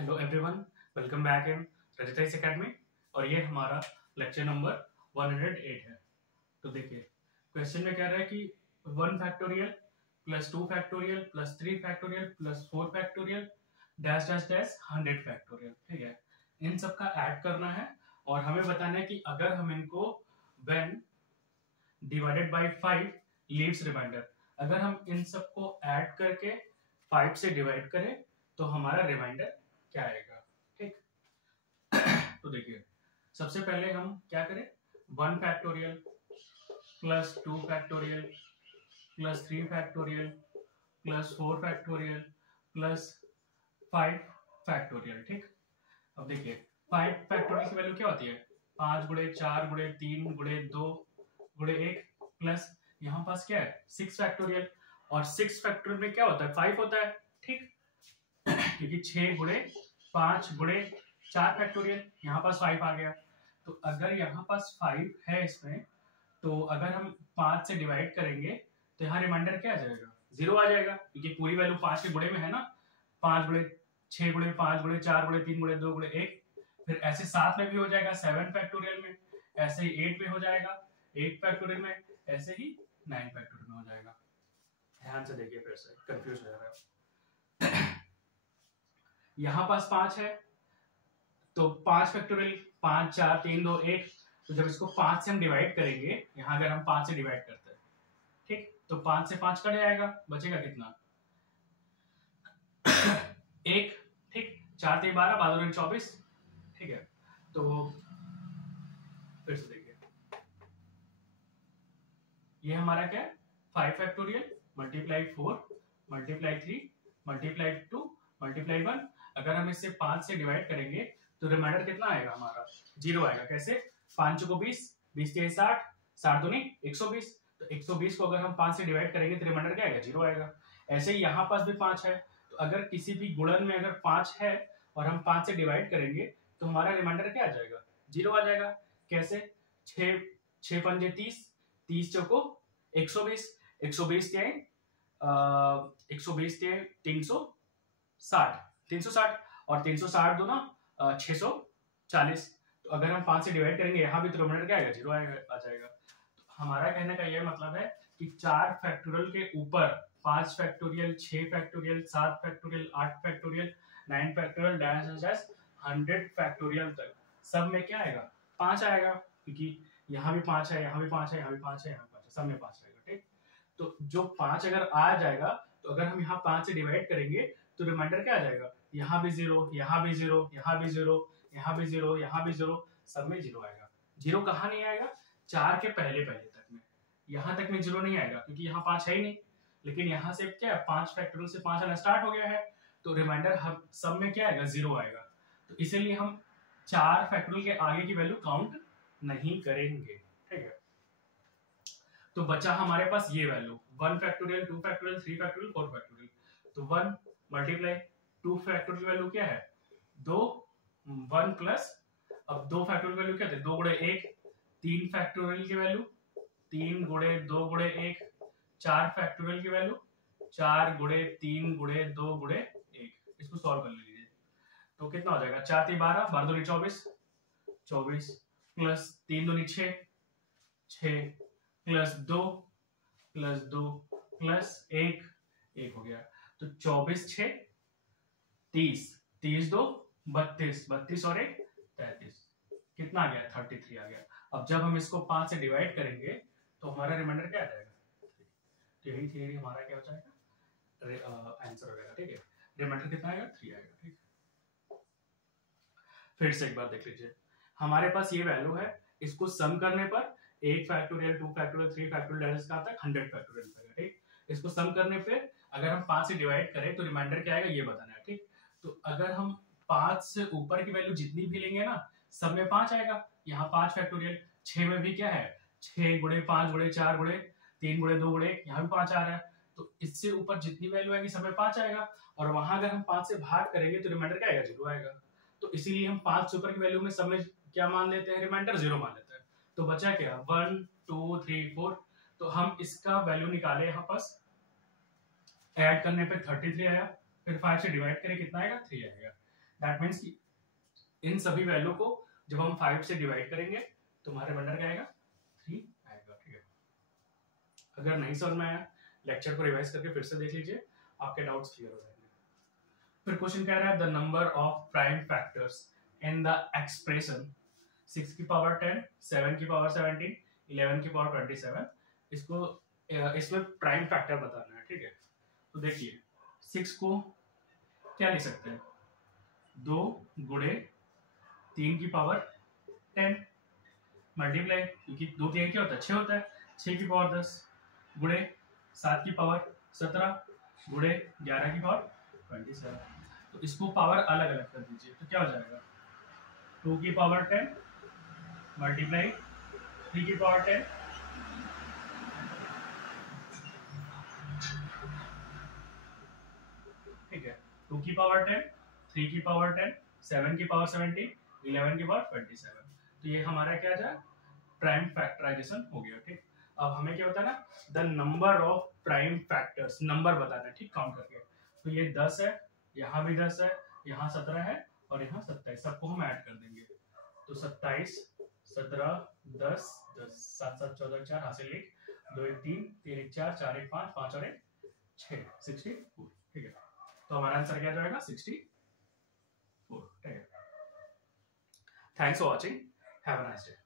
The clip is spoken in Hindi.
Hello everyone, welcome back in रजिताइस एकेडमी। और ये हमारा लेक्चर नंबर 108 है। तो देखिए, क्वेश्चन में कह रहा है कि 1 factorial plus 2 factorial plus 3 factorial plus 4 factorial dash dash dash 100 factorial. ठीक है, इन सब का ऐड करना है और हमें बताना है कि अगर हम इनको when divided by 5 leaves remainder, अगर हम इन सबको ऐड करके 5 से डिवाइड करें तो हमारा रिमाइंडर क्या आएगा। ठीक, तो देखिए, सबसे पहले हम क्या करें, 1 factorial plus 2 factorial plus 3 factorial plus 4 factorial plus 5 factorial. ठीक, अब देखिए 5 फैक्टोरियल की वैल्यू क्या होती है, 5 गुणे 4 गुणे 3 गुणे 2 गुणे 1 प्लस यहाँ पास क्या है 6 फैक्टोरियल, और 6 फैक्टोरियल में क्या होता है 5 होता है। ठीक, क्योंकि 6 गुणे 5 गुणे 4 फैक्टोरियल, यहाँ पास 5 आ गया। तो अगर यहाँ पास 5 है इसमें, तो अगर हम 5 से डिवाइड करेंगे तो यहाँ रिमाइंडर क्या आ जाएगा, 0 आ जाएगा, क्योंकि पूरी वैल्यू 5 के गुणे में है ना। 5 गुणे 6 गुणे 5 गुणे 4 गुणे 3 गुणे 2 गुणे 1, फिर ऐसे 7 में भी हो जाएगा 7 फैक्टोरियल में, ऐसे ही 8 में हो जाएगा 8 फैक्टोरियल में, ऐसे ही 9 फैक्टोरियल में हो जाएगा। ध्यान से देखिए, फिर से कंफ्यूज हो जा रहा है। यहां पास 5 है तो 5 फैक्टोरियल 5 4 3 2 1, तो जब इसको 5 से हम डिवाइड करेंगे, यहां अगर हम 5 से डिवाइड करते हैं, ठीक, तो 5 से 5 कट जाएगा, बचेगा कितना 1। ठीक, 4 3 12 12 24। ठीक है, तो फिर से देखिए, ये हमारा क्या है 5 factorial multiply 4 multiply 3 multiply 2 multiply 1। अगर हम इससे 5 से डिवाइड करेंगे तो रिमाइंडर कितना आएगा हमारा, 0 आएगा। कैसे, 5 को 20 20 के 60 60 दूनी 120, तो 120 को अगर हम 5 से डिवाइड करेंगे तो रिमाइंडर क्या आएगा, 0 आएगा। ऐसे ही यहाँ पास भी 5 है, तो अगर किसी भी गुणन में अगर 5 है और हम 5 से डिवाइड करेंगे तो हमारा रिमाइंडर क्या आ जाएगा, 0 आ जाएगा। कैसे, 6 पंजे 30 30 चौको 120 120 के 120 के 360 360, और 360 दो ना 640। तो अगर हम 5 से डिवाइड करेंगे यहाँ भी तो रिमाइंडर क्या आएगा, 0 आ जाएगा। तो हमारा कहने का यह मतलब है कि 4 फैक्टोरियल के ऊपर 5 factorial 6 factorial 7 factorial 8 factorial 9 factorial dash dash 100 factorial तक सब में क्या आएगा, 5 आएगा, क्योंकि यहाँ भी 5 है, यहाँ भी 5 है, यहाँ भी 5 है, यहाँ भी 5 है, सब में 5 आएगा। ठीक, तो जो 5 अगर आ जाएगा तो अगर हम यहाँ 5 से डिवाइड करेंगे तो रिमाइंडर क्या आ जाएगा, यहाँ भी 0 यहाँ भी 0 यहाँ भी 0 यहाँ भी 0 यहाँ भी 0, सब में 0 आएगा। 0 कहाँ नहीं आएगा, 4 के पहले पहले तक में, यहाँ तक में 0 नहीं आएगा क्योंकि यहाँ 5 है ही नहीं। लेकिन यहाँ से क्या है 5 फैक्टोरियल से 5 आना स्टार्ट हो गया है, तो रिमाइंडर हम सब में क्या आएगा, 0 आएगा। तो इसीलिए हम 4 फैक्टोरियल के आगे की वैल्यू काउंट नहीं करेंगे। ठीक है, तो बचा हमारे पास ये value 1 factorial 2 factorial 3 factorial 4 factorial. तो 1 मल्टीप्लाई 2 फैक्टोरियल वैल्यू क्या है 2, 1 प्लस, अब 2 फैक्टोरियल वैल्यू क्या थे 2 गुणे 1, 3 फैक्टोरियल की वैल्यू 3 गुणे 2 गुणे 1, 4 फैक्टोरियल की वैल्यू 4 गुणे 3 गुणे 2 गुणे 1। इसको सॉल्व कर लीजिए, तो कितना हो जाएगा 4 3 12 12 दूनी 24 24 प्लस 3 दूनी 6 6 प्लस 2 प्लस 1 1 हो गया। तो 24 6 30 30 2 32 32 और 1 33, कितना आ गया 33 आ गया। अब जब हम इसको 5 से डिवाइड करेंगे तो हमारा रिमाइंडर क्या आ जाएगा, तो यही थ्योरी हमारा क्या हो जाएगा, आंसर हो जाएगा। ठीक है, रिमाइंडर कितना आएगा 3 आएगा। ठीक, फिर से एक बार देख लीजिए, हमारे पास ये वैल्यू है, इसको सम करने पर 1 फैक्टोरियल 2 फैक्टोरियल 3 फैक्टोरियल का आता है 100 फैक्टोरियल तक। ठीक, इसको सम करने पे अगर हम 5 से डिवाइड करें तो रिमाइंडर क्या आएगा ये बताना है। ठीक, तो अगर हम 5 से ऊपर की वैल्यू जितनी भी लेंगे ना, सब में 5 आएगा। यहाँ 5 फैक्टोरियल, 6 में भी क्या है 6 गुणे 5 गुणे 4 गुणे 3 गुणे 2 गुणे 1, यहाँ भी 5 आ रहा है। तो इससे ऊपर जितनी वैल्यू आएगी सब में 5 आएगा, और वहां अगर हम 5 से भाग करेंगे तो रिमाइंडर क्या आएगा 0 आएगा। तो इसीलिए हम 5 से ऊपर की वैल्यू में सब में क्या मान लेते हैं, रिमाइंडर 0 मान लेते हैं। तो बचा क्या 1 2 3 4, तो हम इसका वैल्यू निकाले यहाँ पास, ऐड करने पे 33 आया, फिर 5 से डिवाइड करें कितना आएगा 3 आएगा। दैट मीन्स कि इन सभी वैल्यू को जब हम 5 से डिवाइड करेंगे तो हमारे रिमाइंडर क्या आएगा 3 आएगा। ठीक है, अगर नहीं समझ में आया लेक्चर को रिवाइज करके फिर से देख लीजिए, आपके डाउट्स क्लियर हो जाएंगे। फिर क्वेश्चन कह रहा है the number of prime factors in the expression 6 की पावर 10, 7 की पावर 17, 11 की पावर 27, इसको इसमें प्राइम फैक्टर बताना है। ठीक है, तो देखिए 6 को क्या लिख सकते हैं, 2 गुणे 3 की पावर 10 मल्टीप्लाई, क्योंकि 2 3 क्या होता है 6 होता है, 6 की पावर 10 गुणे 7 की पावर 17 गुणे 11 की पावर 27। तो इसको पावर अलग अलग कर दीजिए तो क्या हो जाएगा 2 की पावर 10 मल्टीप्लाई 3 की पावर 10 ठीक है, 2 की पावर 10, 3 की पावर 10, 7 की पावर 17, 11 की पावर 27। तो ये हमारा क्या जाए प्राइम फैक्टराइजेशन हो गया। ठीक, अब हमें क्या होता है ना the number of prime factors, number बताना है। ठीक, काउंट करके, तो ये 10 है, यहाँ भी 10 है, यहाँ 17 है और यहाँ 27, सबको हम ऐड कर देंगे तो 27 17 10 10 7 7 14 4 हासिल 1 2 1 3 3 1 4 4 1 5 5 और 1 6 64। ठीक है, तो हमारा आंसर क्या जाएगा 64। ठीक है, thanks for watching, have a nice day.